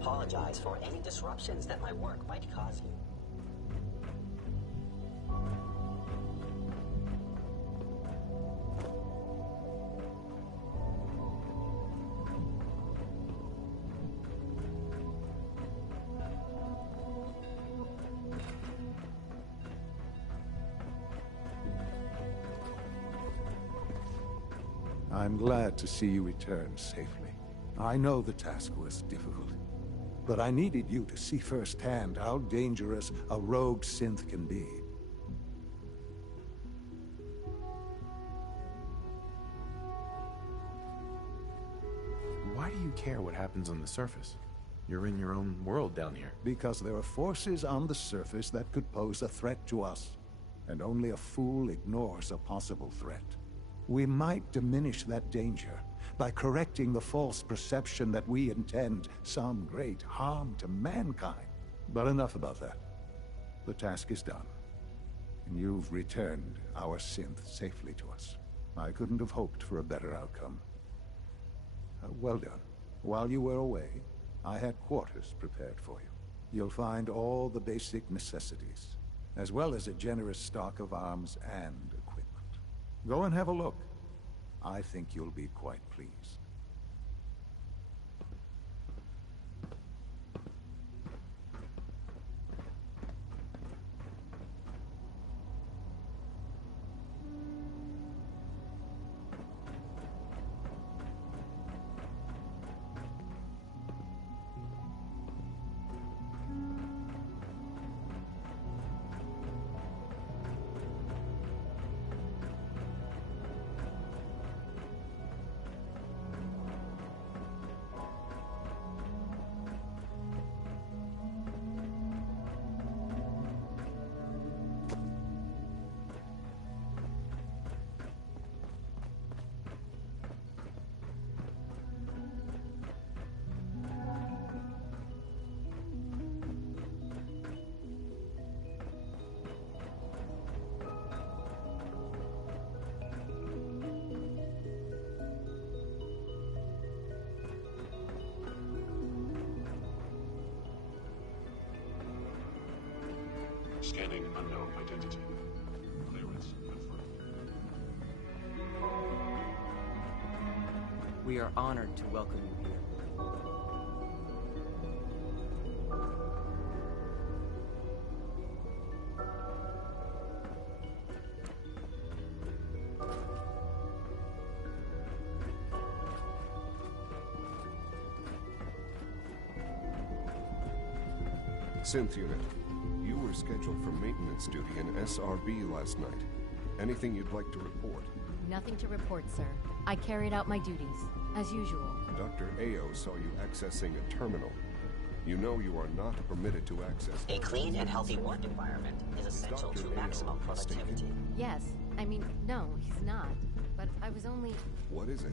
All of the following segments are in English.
apologize for any disruptions that my work might cause you. I'm glad to see you return safely. I know the task was difficult, but I needed you to see firsthand how dangerous a rogue synth can be. Why do you care what happens on the surface? You're in your own world down here. Because there are forces on the surface that could pose a threat to us, and only a fool ignores a possible threat. We might diminish that danger by correcting the false perception that we intend some great harm to mankind. But enough about that. The task is done, and you've returned our synth safely to us. I couldn't have hoped for a better outcome. Well done. While you were away, I had quarters prepared for you. You'll find all the basic necessities, as well as a generous stock of arms and equipment. Go and have a look. I think you'll be quite pleased. Scanning unknown identity. Clearance confirmed. We are honored to welcome you here. Synth unit. You were scheduled for maintenance duty in SRB last night. Anything you'd like to report? Nothing to report, sir. I carried out my duties, as usual. Dr. Ao saw you accessing a terminal. You know you are not permitted to access... A clean and healthy work environment is essential to maximum productivity. Yes. I mean, no, he's not. But I was only... What is it?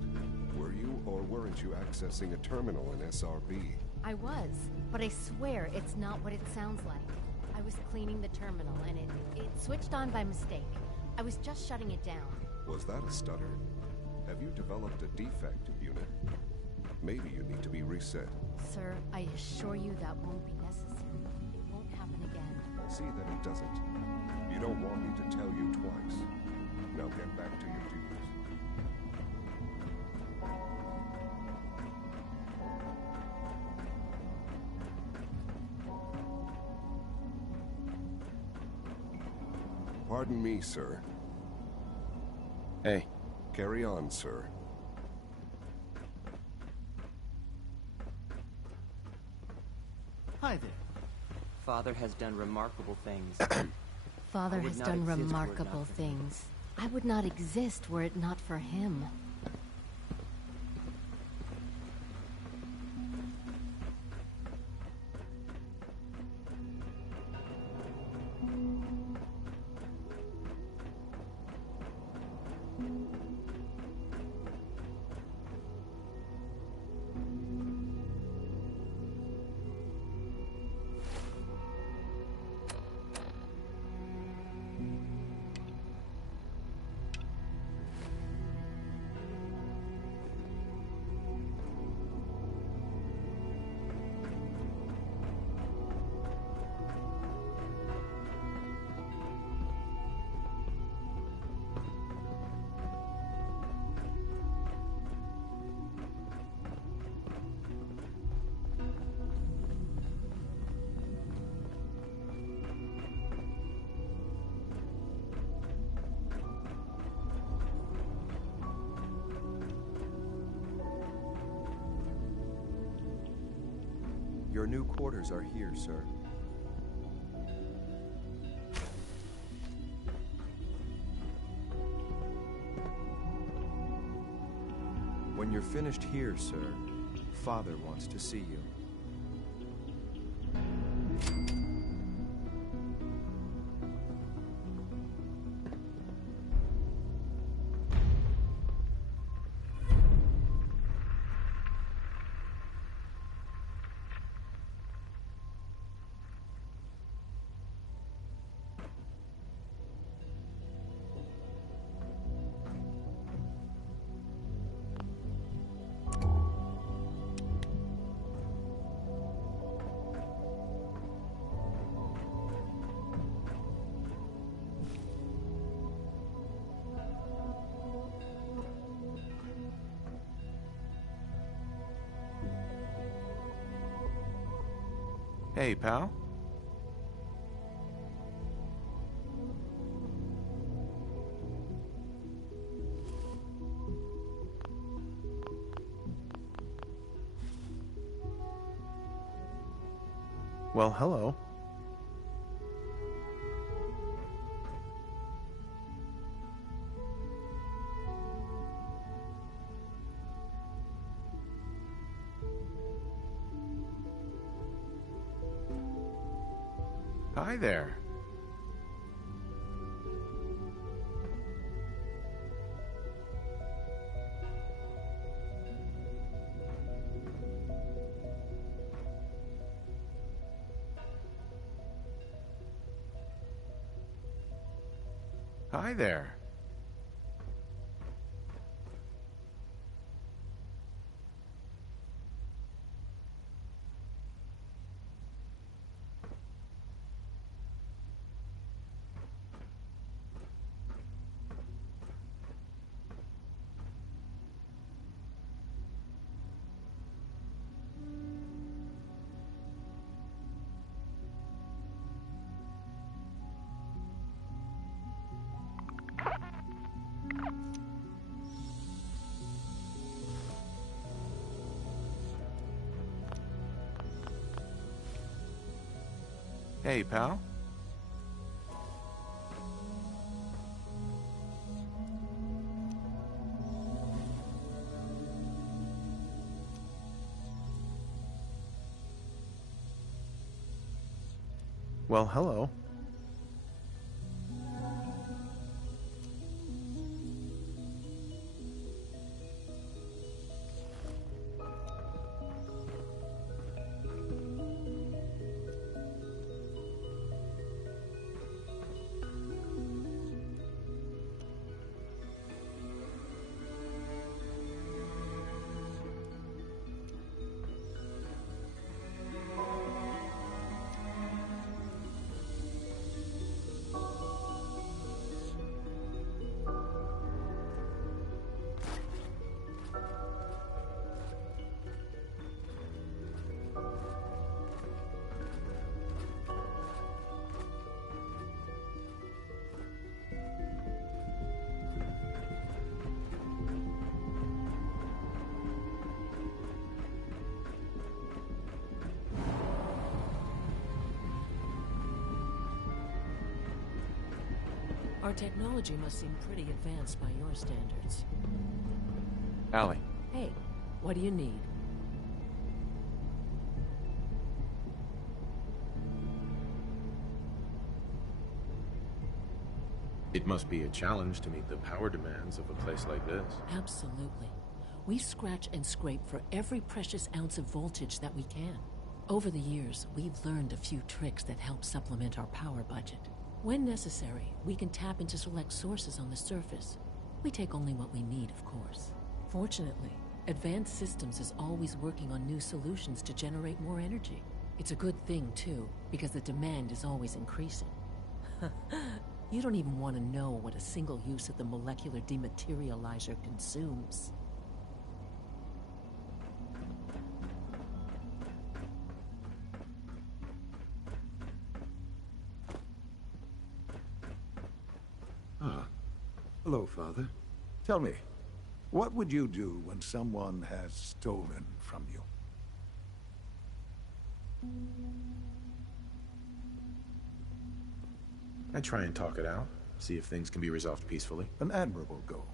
Were you or weren't you accessing a terminal in SRB? I was, but I swear it's not what it sounds like. I was cleaning the terminal and it switched on by mistake. I was just shutting it down. Was that a stutter? Have you developed a defect, unit? Maybe you need to be reset. Sir, I assure you that won't be necessary. It won't happen again. See that it doesn't. You don't want me to tell you twice. Now get back to your duties. Pardon me, sir. Hey. Carry on, sir. Hi there. Father has done remarkable things. Father has done exist were it not remarkable for him. things. I would not exist were it not for him. Your new quarters are here, sir. When you're finished here, sir, Father wants to see you. Hey, pal. Well, hello. Hi there. Hi there. Hey, pal. Well, hello. Our technology must seem pretty advanced by your standards. Allie. Hey, what do you need? It must be a challenge to meet the power demands of a place like this. Absolutely. We scratch and scrape for every precious ounce of voltage that we can. Over the years, we've learned a few tricks that help supplement our power budget. When necessary, we can tap into select sources on the surface. We take only what we need, of course. Fortunately, Advanced Systems is always working on new solutions to generate more energy. It's a good thing, too, because the demand is always increasing. You don't even want to know what a single use of the molecular dematerializer consumes. Hello, Father. Tell me, what would you do when someone has stolen from you? I try and talk it out, see if things can be resolved peacefully. An admirable goal.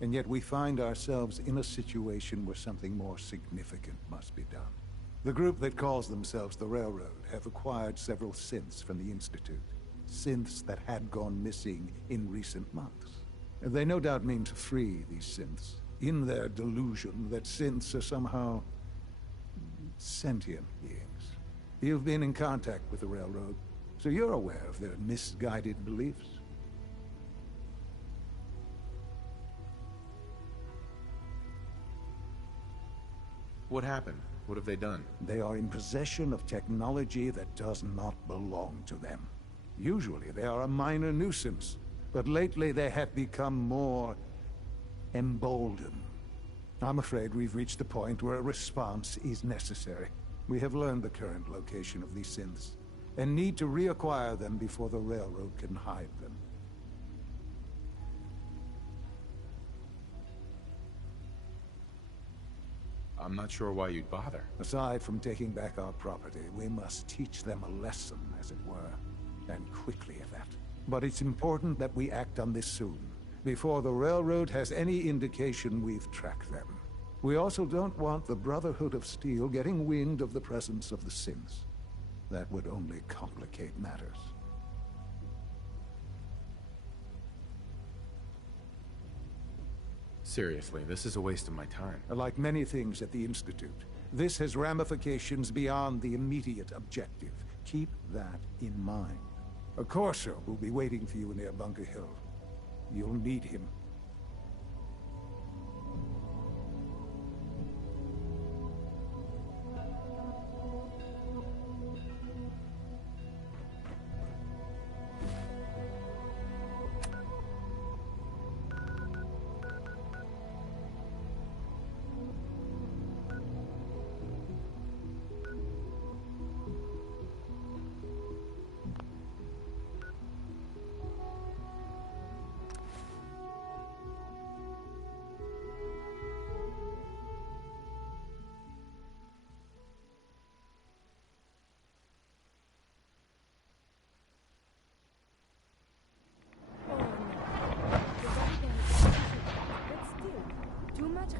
And yet we find ourselves in a situation where something more significant must be done. The group that calls themselves the Railroad have acquired several synths from the Institute. Synths that had gone missing in recent months. And they no doubt mean to free these synths, in their delusion that synths are somehow sentient beings. You've been in contact with the Railroad, so you're aware of their misguided beliefs. What happened? What have they done? They are in possession of technology that does not belong to them. Usually they are a minor nuisance, but lately they have become more emboldened. I'm afraid we've reached the point where a response is necessary. We have learned the current location of these synths, and need to reacquire them before the Railroad can hide them. I'm not sure why you'd bother. Aside from taking back our property, we must teach them a lesson, as it were. And quickly at that. But it's important that we act on this soon, before the Railroad has any indication we've tracked them. We also don't want the Brotherhood of Steel getting wind of the presence of the synths. That would only complicate matters. Seriously, this is a waste of my time. Like many things at the Institute, this has ramifications beyond the immediate objective. Keep that in mind. A Corso will be waiting for you near Bunker Hill. You'll need him.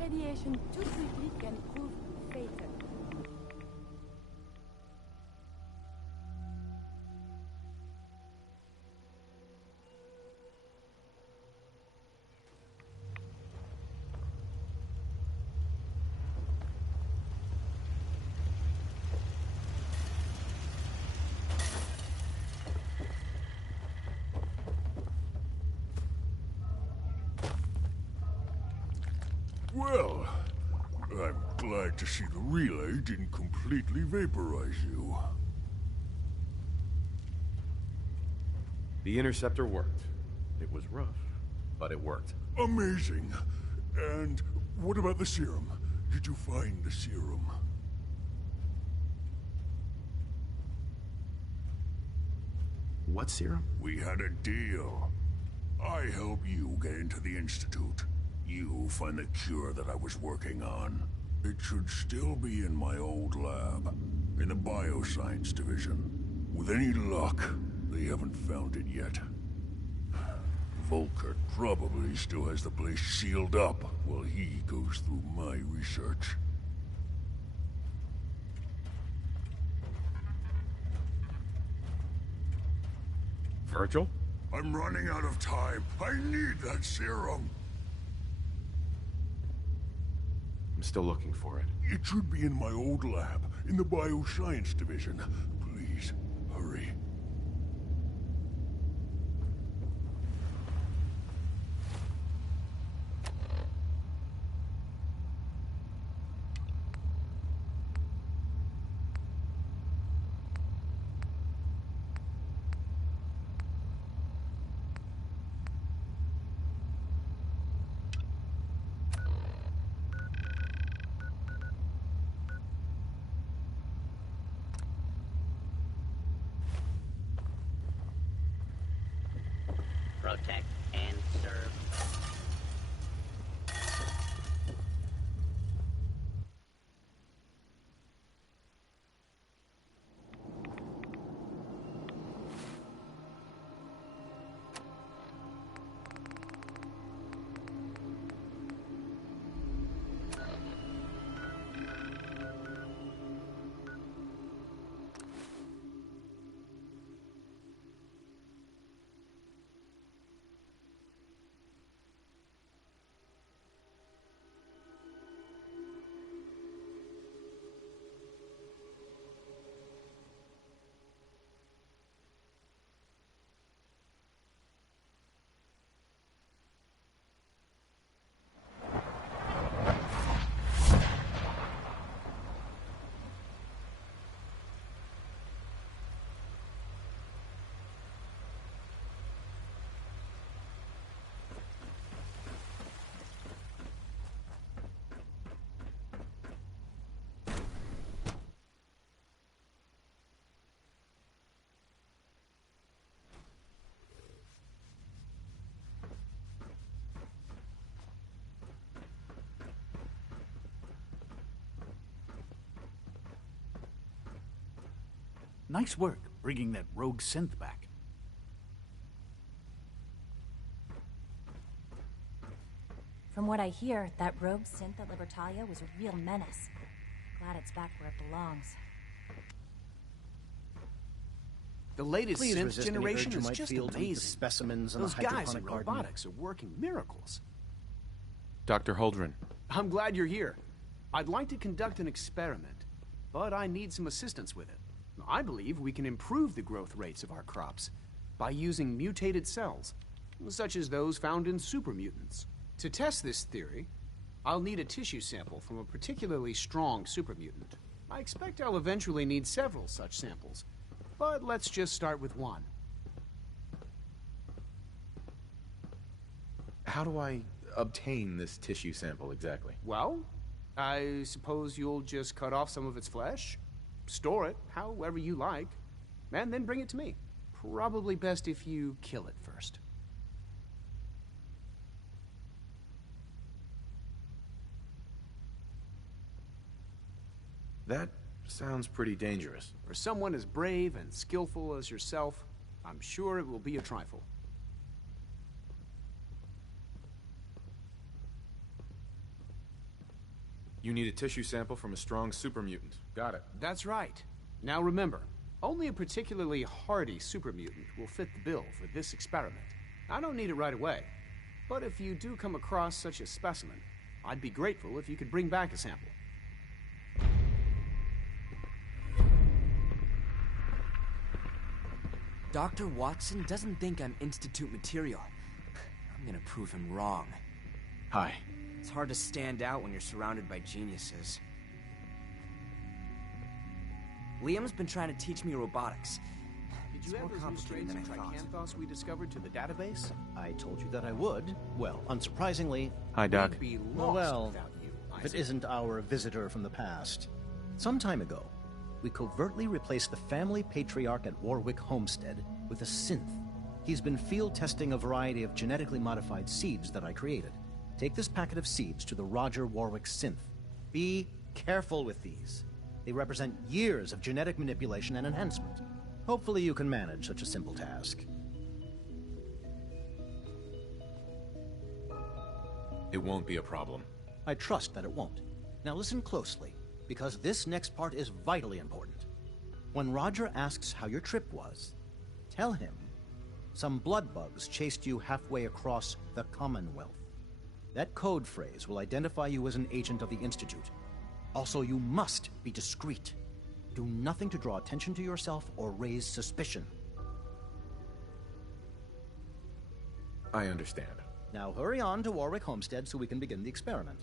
Radiation too quickly can prove fatal. Well, I'm glad to see the relay didn't completely vaporize you. The interceptor worked. It was rough, but it worked. Amazing. And what about the serum? Did you find the serum? What serum? We had a deal. I help you get into the Institute. You find the cure that I was working on. It should still be in my old lab, in the Bioscience Division. With any luck, they haven't found it yet. Volkert probably still has the place sealed up while he goes through my research. Virgil? I'm running out of time. I need that serum. I'm still looking for it. It should be in my old lab, in the Bioscience Division. Please, hurry. Protect and serve. Nice work bringing that rogue synth back. From what I hear, that rogue synth at Libertalia was a real menace. Glad it's back where it belongs. The latest Please synth resist any generation urge you is might just feel to eat the amazing. specimens in Those the guys hydroponic in garden. robotics are working miracles. Dr. Holdren. I'm glad you're here. I'd like to conduct an experiment, but I need some assistance with it. I believe we can improve the growth rates of our crops by using mutated cells, such as those found in supermutants. To test this theory, I'll need a tissue sample from a particularly strong supermutant. I expect I'll eventually need several such samples, but let's just start with one. How do I obtain this tissue sample exactly? Well, I suppose you'll just cut off some of its flesh, store it however you like, and then bring it to me. Probably best if you kill it first. That sounds pretty dangerous. For someone as brave and skillful as yourself, I'm sure it will be a trifle. You need a tissue sample from a strong supermutant. Got it. That's right. Now remember, only a particularly hardy supermutant will fit the bill for this experiment. I don't need it right away, but if you do come across such a specimen, I'd be grateful if you could bring back a sample. Dr. Watson doesn't think I'm Institute material. I'm gonna prove him wrong. Hi. It's hard to stand out when you're surrounded by geniuses. Liam's been trying to teach me robotics. Did you add those new strains of tricanthos we discovered to the database? I told you that I would. Well, unsurprisingly... Hi, Doc. We'd be lost Well, without you, if it Isaac. isn't our visitor from the past. Some time ago, we covertly replaced the family patriarch at Warwick Homestead with a synth. He's been field testing a variety of genetically modified seeds that I created. Take this packet of seeds to the Roger Warwick synth. Be careful with these. They represent years of genetic manipulation and enhancement. Hopefully you can manage such a simple task. It won't be a problem. I trust that it won't. Now listen closely, because this next part is vitally important. When Roger asks how your trip was, tell him some blood bugs chased you halfway across the Commonwealth. That code phrase will identify you as an agent of the Institute. Also, you must be discreet. Do nothing to draw attention to yourself or raise suspicion. I understand. Now hurry on to Warwick Homestead so we can begin the experiment.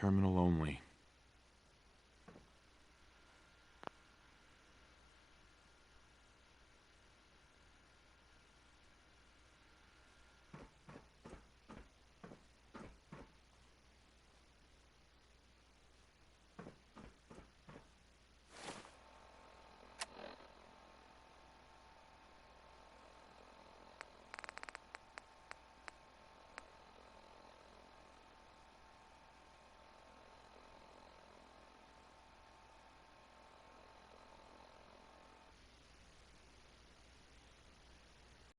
Terminal only.